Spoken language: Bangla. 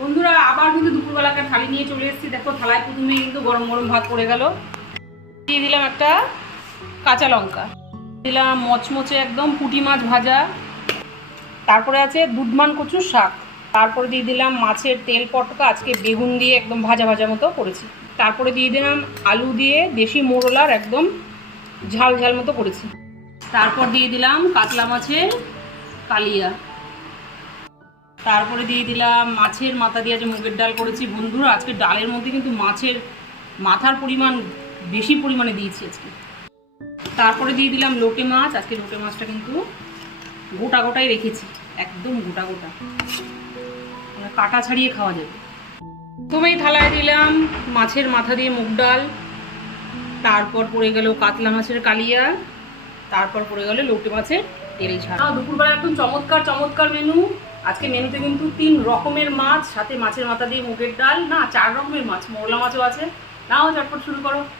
বন্ধুরা আবার কিন্তু দুপুরবেলাকার থালি নিয়ে চলে এসেছি। দেখো থালায় প্রথমে কিন্তু গরম গরম ভাত পড়ে গেল। দিয়ে দিলাম একটা কাঁচা লঙ্কা, দিলাম মচমচে একদম পুঁটি মাছ ভাজা, তারপরে আছে দুধমান কচুর শাক, তারপরে দিয়ে দিলাম মাছের তেল পটকা, আজকে বেগুন দিয়ে একদম ভাজা ভাজা মতো করেছি। তারপরে দিয়ে দিলাম আলু দিয়ে দেশি মোরলার একদম ঝাল ঝাল মতো করেছি। তারপর দিয়ে দিলাম কাতলা মাছের কালিয়া, তারপরে দিয়ে দিলাম মাছের মাথা দিয়ে যে মুগের ডাল করেছি। বন্ধুরা আজকে ডালের মধ্যে কিন্তু মাছের মাথার পরিমাণ বেশি পরিমাণে দিয়েছি আজকে। তারপরে দিয়ে দিলাম লোটে মাছ, আজকে লোটে মাছটা কিন্তু গোটা গোটাই রেখেছি, একদম গোটা গোটা, কাটা ছাড়িয়ে খাওয়া যাবে। প্রথমেই থালায় দিলাম মাছের মাথা দিয়ে মুগ ডাল, তারপর পড়ে গেল কাতলা মাছের কালিয়া, তারপর পড়ে গেল লোটে মাছের তেল ঝাল। দুপুরবেলা একদম চমৎকার চমৎকার মেনু। আজকে মেনুতে কিন্তু 3 রকমের মাছ, সাথে মাছের মাথা দিয়ে মুগের ডাল, না 4 রকমের মাছ, মোরলা মাছও আছে। নাও চটপট শুরু করো।